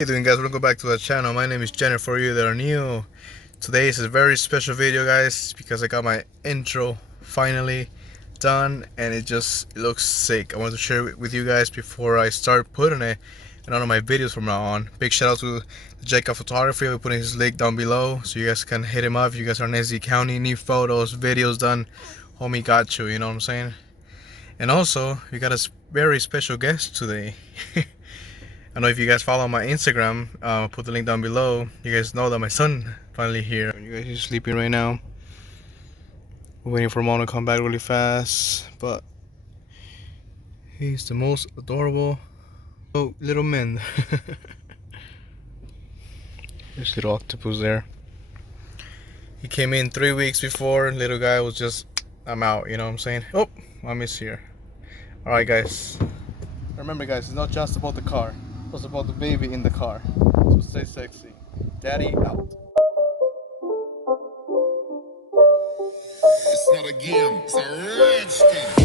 Hey doing guys, welcome back to the channel. My name is Jenner. For you that are new, today is a very special video guys because I got my intro finally done and it looks sick. I want to share it with you guys before I start putting it in all of my videos from now on. Big shout out to the Jacob Photography. I'll be putting his link down below so you guys can hit him up if you guys are in SD County, need photos, videos done. Homie got you, you know what I'm saying? And also, we got a very special guest today. I know if you guys follow my Instagram, I'll put the link down below. You guys know that my son finally here. You guys are sleeping right now. We're waiting for mom to come back really fast, but he's the most adorable little man. There's little octopus there. He came in 3 weeks before. Little guy was just, I'm out. You know what I'm saying? Oh, mommy's here. All right, guys. Remember, guys, it's not just about the car. It's about the baby in the car. So stay sexy. Daddy out. It's not a game, it's a rich thing.